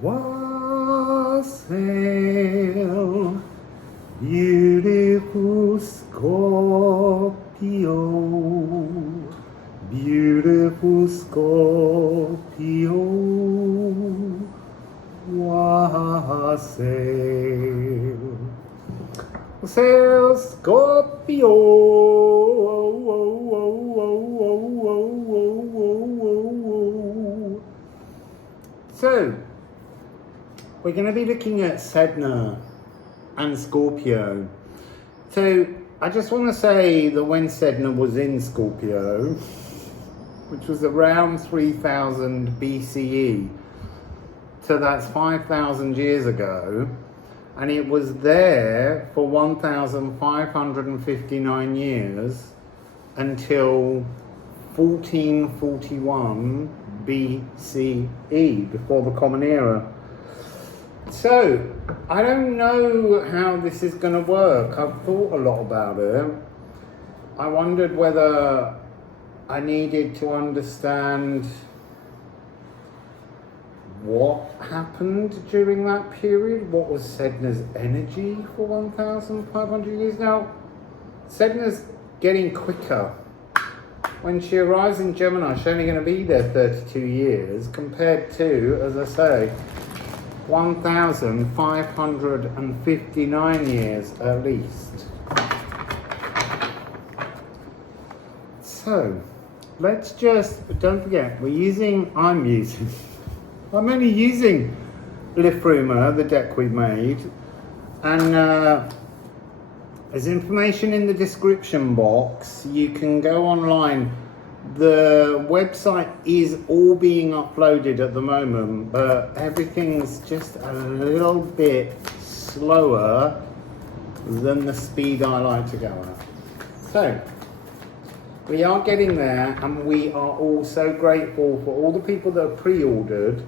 Wassail, beautiful Scorpio, beautiful Scorpio, wassail, wassail, Scorpio. So, we're going to be looking at Sedna and Scorpio. So, I just want to say that when Sedna was in Scorpio, which was around 3000 BCE, so that's 5,000 years ago, and it was there for 1,559 years until 1441 BCE, before the Common Era. So, I don't know how this is going to work. I've thought a lot about it. I wondered whether I needed to understand what happened during that period. What was Sedna's energy for 1,500 years? Now, Sedna's getting quicker. When she arrives in Gemini, she's only going to be there 32 years, compared to, as I say, 1,559 years at least. So, let's just, don't forget, I'm only using Liffruma, the deck we made, and there's information in the description box. You can go online. The website is all being uploaded at the moment, but everything's just a little bit slower than the speed I like to go at. So, we are getting there, and we are all so grateful for all the people that have pre-ordered.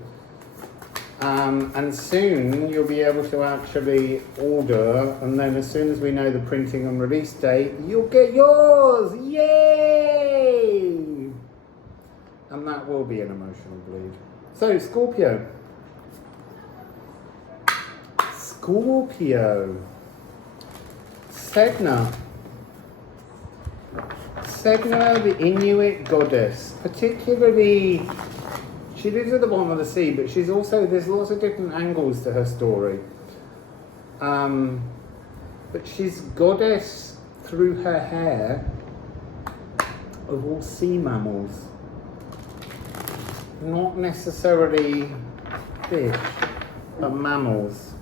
And soon you'll be able to actually order, and then as soon as we know the printing and release date, you'll get yours! Yay! And that will be an emotional bleed. So, Scorpio. Sedna. Sedna, the Inuit goddess, particularly. She lives at the bottom of the sea, but there's lots of different angles to her story. But she's goddess through her hair of all sea mammals. Not necessarily fish, but mammals.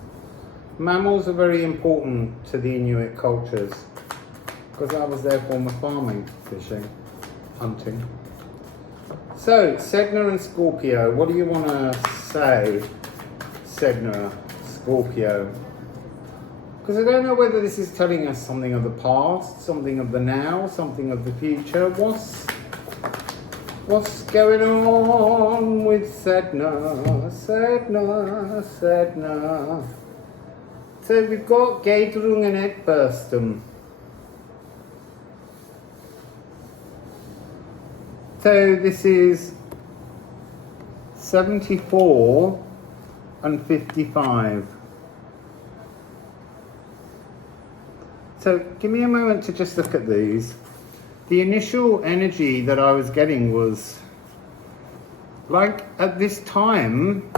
Mammals are very important to the Inuit cultures, because that was their form of farming, fishing, hunting. So, Sedna and Scorpio, what do you want to say, Sedna, Scorpio? Because I don't know whether this is telling us something of the past, something of the now, something of the future. What's going on with Sedna? So we've got Geidrungen et Burstum. So this is 74 and 55. So give me a moment to just look at these. The initial energy that I was getting was like at this time,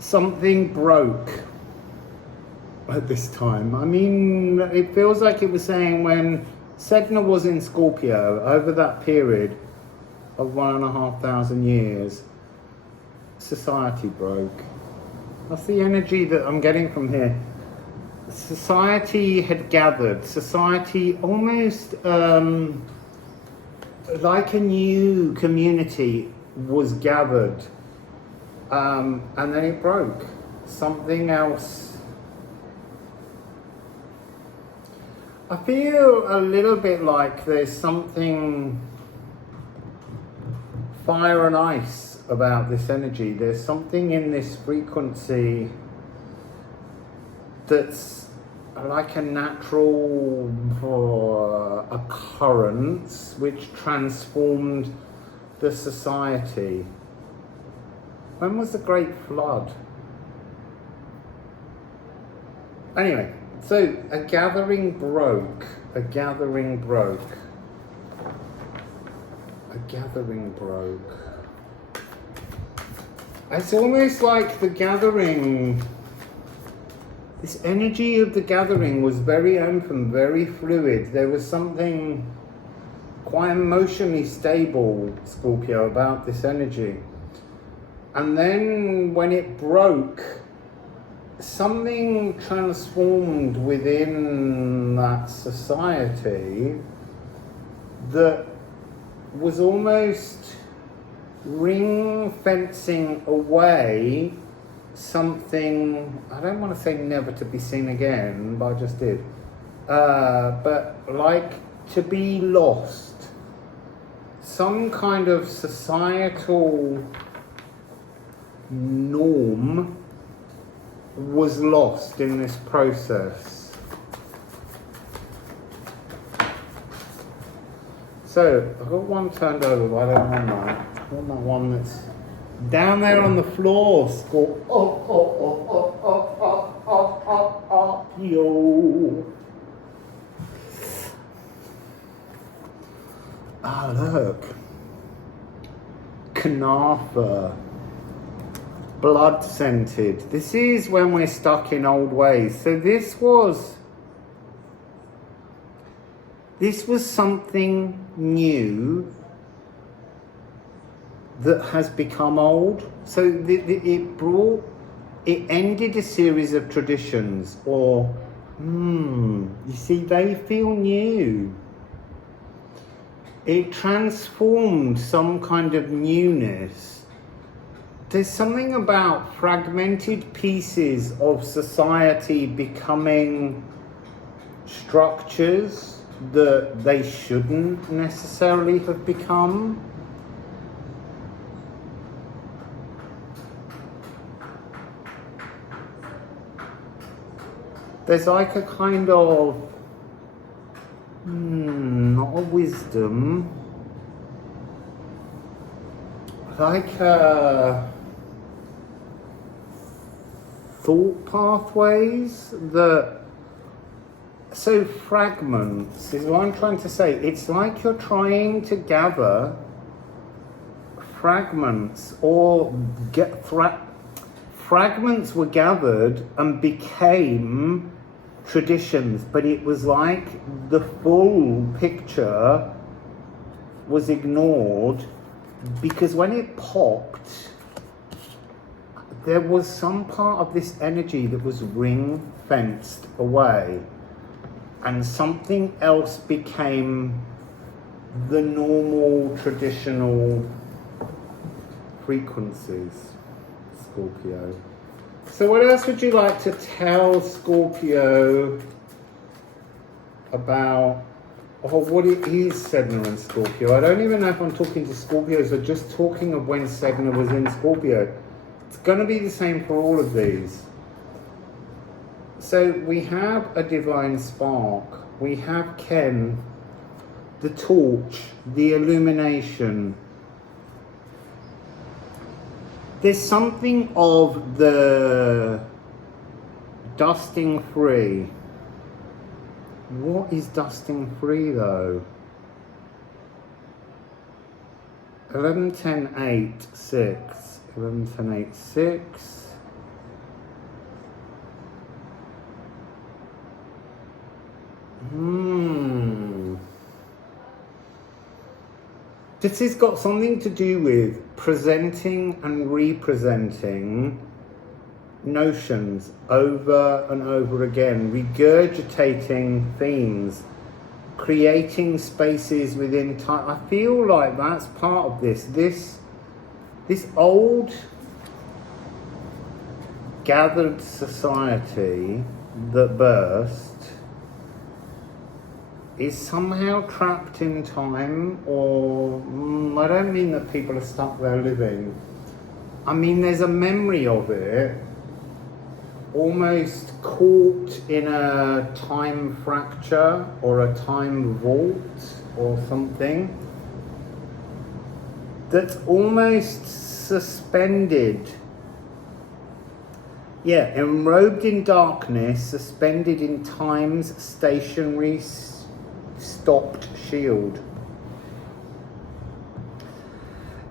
something broke at this time. I mean, it feels like it was saying when Sedna was in Scorpio over that period of 1,500 years, society broke. That's the energy that I'm getting from here. Society had gathered. Society almost like a new community was gathered, and then it broke. Something else. I feel a little bit like there's something fire and ice about this energy. There's something in this frequency that's like a natural occurrence which transformed the society. When was the Great Flood? Anyway, so a gathering broke. A gathering broke. A gathering broke. It's almost like the gathering, this energy of the gathering was very open, very fluid. There was something quite emotionally stable, Scorpio, about this energy. And then when it broke, something transformed within that society that was almost ring fencing away something, I don't want to say never to be seen again, but I just did. But like to be lost. Some kind of societal norm was lost in this process. So I've got one turned over, but I don't want that. I want that one that's down there on the floor. Yo. Ah, look. Knafa. Blood scented. This is when we're stuck in old ways. So this was something new that has become old. So it ended a series of traditions, or you see, they feel new. It transformed some kind of newness. There's something about fragmented pieces of society becoming structures that they shouldn't necessarily have become. There's like a kind of, not a wisdom, like thought pathways that, so fragments is what I'm trying to say. It's like you're trying to gather fragments, or fragments were gathered and became traditions, but it was like the full picture was ignored, because when it popped, there was some part of this energy that was ring fenced away, and something else became the normal traditional frequencies. Scorpio. So what else would you like to tell Scorpio about, or what it is, Sedna and Scorpio? I don't even know if I'm talking to Scorpios or just talking of when Sedna was in Scorpio. It's going to be the same for all of these. So we have a divine spark. We have Ken, the torch, the illumination. There's something of the dusting free. What is dusting free though? 11, 10, 8, 6. 11, 10, 8, 6. This has got something to do with presenting and representing notions over and over again, regurgitating themes, creating spaces within time. I feel like that's part of this. This old gathered society that burst is somehow trapped in time, or I don't mean that people are stuck there living. I mean there's a memory of it, almost caught in a time fracture or a time vault or something, that's almost suspended. Yeah, enrobed in darkness, suspended in time's stationary stopped shield.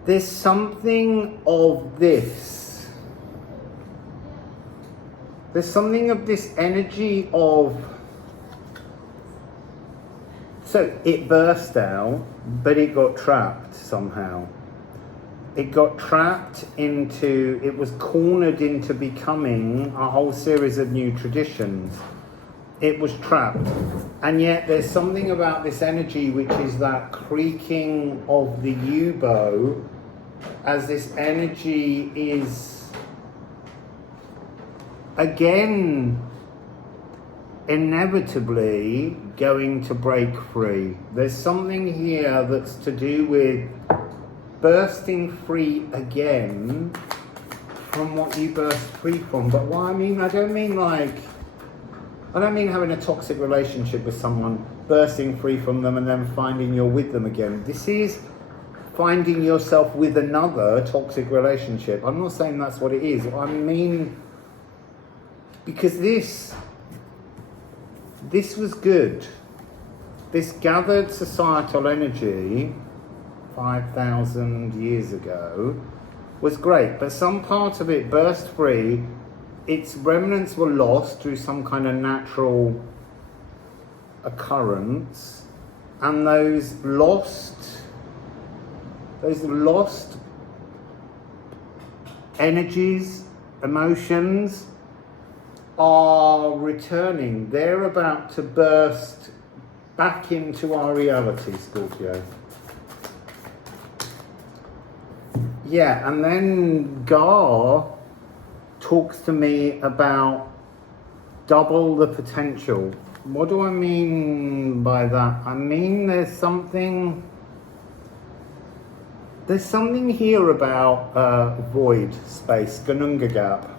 There's something of this. There's something of this energy of... So it burst out, but it got trapped somehow. It got trapped into, it was cornered into becoming a whole series of new traditions. It was trapped. And yet there's something about this energy which is that creaking of the U-bow, as this energy is, again, inevitably going to break free. There's something here that's to do with bursting free again from what you burst free from. But what I mean, I don't mean having a toxic relationship with someone, bursting free from them and then finding you're with them again. This is finding yourself with another toxic relationship. I'm not saying that's what it is. I mean, because this was good. This gathered societal energy 5,000 years ago was great, but some part of it burst free. Its remnants were lost through some kind of natural occurrence, and those lost energies, emotions are returning. They're about to burst back into our reality, Scorpio. Yeah, and then Gar talks to me about double the potential. What do I mean by that? I mean there's something here about void space, Gununga gap.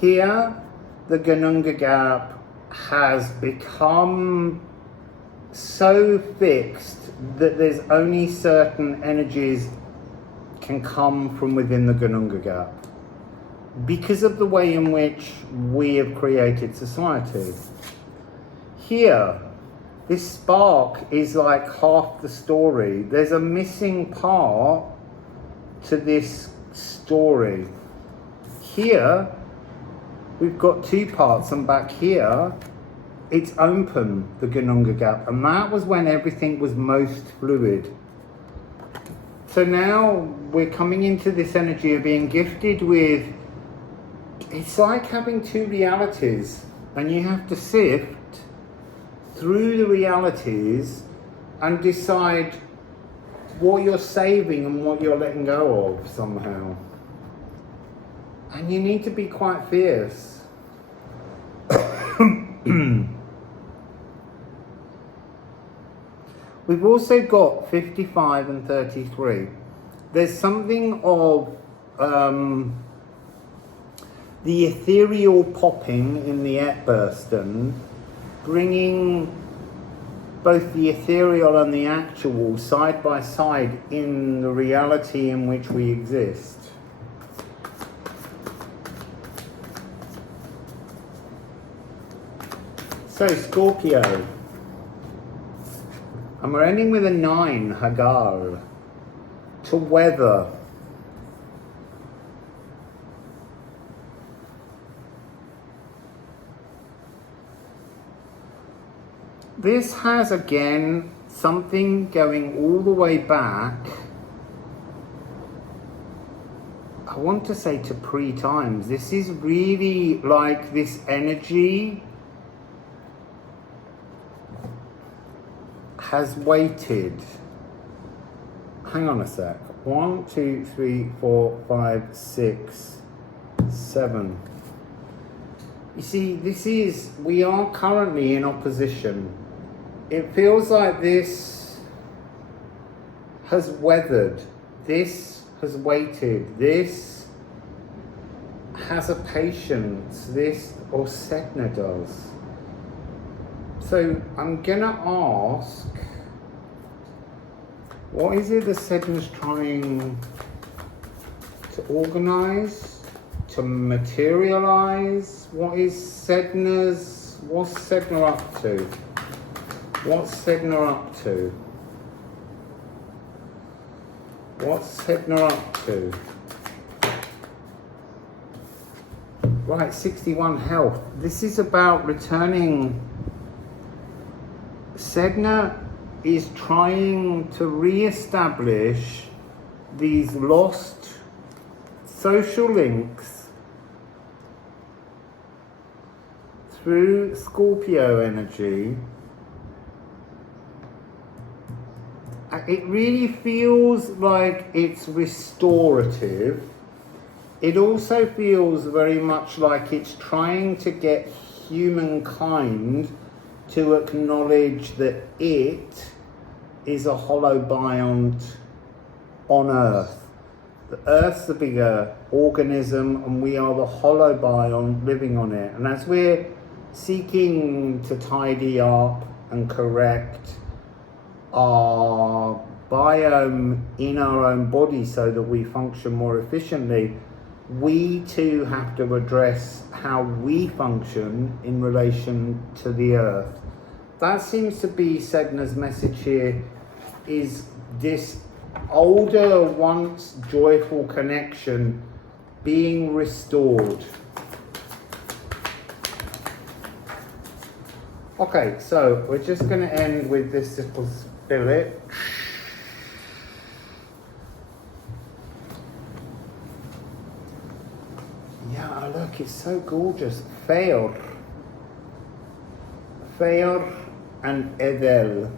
Here, the Gununga gap has become so fixed that there's only certain energies can come from within the Gununga gap because of the way in which we have created society. Here, this spark is like half the story. There's a missing part to this story. Here, we've got two parts, and back here, it's open, the Gununga gap, and that was when everything was most fluid. So now we're coming into this energy of being gifted with, it's like having two realities, and you have to sift through the realities and decide what you're saving and what you're letting go of somehow. And you need to be quite fierce. We've also got 55 and 33. There's something of the ethereal popping in the Erdbürsten, bringing both the ethereal and the actual side by side in the reality in which we exist. So Scorpio, and we're ending with a 9, Hagar, to weather. This has again something going all the way back, I want to say to pre-times. This is really like this energy has waited. Hang on a sec. 1, 2, 3, 4, 5, 6, 7. You see, we are currently in opposition. It feels like this has weathered. This has waited. This has a patience. This, or Sedna does. So I'm gonna ask, what is it that Sedna's trying to organize, to materialize. What's Sedna up to? What's Sedna up to? What's Sedna up to? Right, 61 health. This is about returning. Sedna is trying to re-establish these lost social links through Scorpio energy. It really feels like it's restorative. It also feels very much like it's trying to get humankind to acknowledge that it is a holobiont on Earth. The Earth's the bigger organism and we are the holobiont living on it. And as we're seeking to tidy up and correct our biome in our own body so that we function more efficiently, we too have to address how we function in relation to the Earth. That seems to be Sedna's message here, is this older, once joyful connection being restored. Okay, so we're just going to end with this little spirit. Yeah, look, it's so gorgeous. Feor and Edel.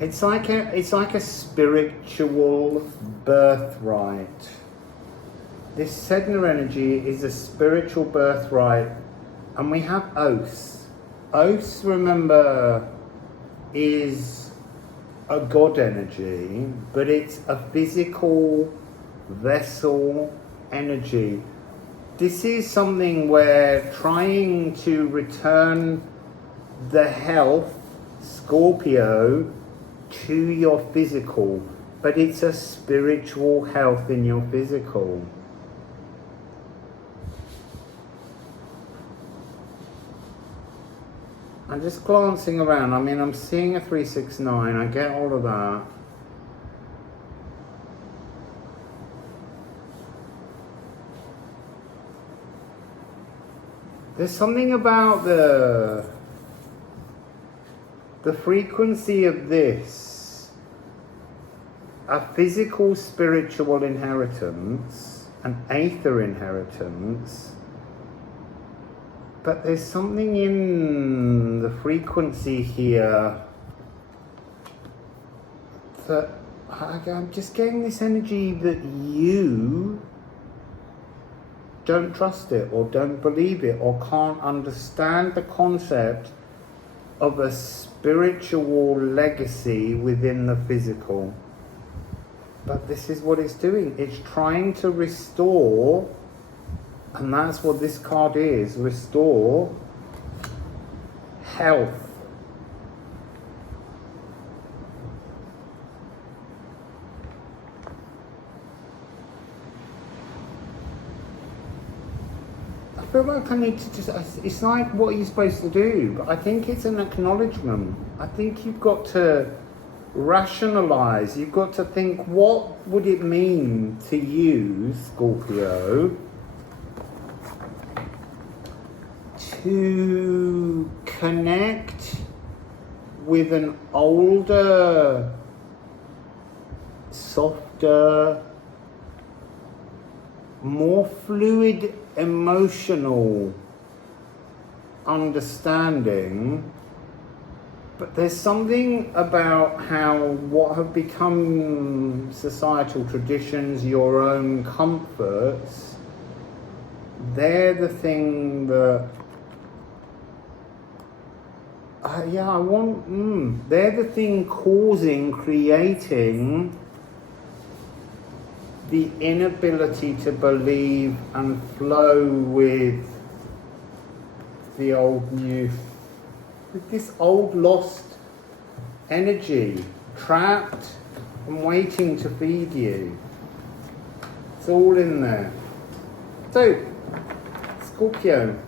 It's like a spiritual birthright. This Sedna energy is a spiritual birthright, and we have oaths. Oaths, remember, is a god energy, but it's a physical vessel energy. This is something where trying to return the health, Scorpio, to your physical, but it's a spiritual health in your physical. I'm just glancing around. I mean, I'm seeing a 369. I get all of that. There's something about the frequency of this, a physical spiritual inheritance, an aether inheritance, but there's something in the frequency here that I'm just getting this energy that you don't trust it or don't believe it or can't understand the concept of a spiritual legacy within the physical. But this is what it's doing. It's trying to restore, and that's what this card is, restore health. I feel like I need to just, it's like, what are you supposed to do? But I think it's an acknowledgement. I think you've got to rationalize, you've got to think, what would it mean to you, Scorpio, to connect with an older, softer, more fluid emotional understanding. But there's something about how what have become societal traditions, your own comforts, they're the thing that they're the thing creating the inability to believe and flow with the old new, with this old lost energy. trapped and waiting to feed you. It's all in there. So, Scorpio,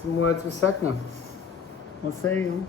some words with Sedna. Wassail.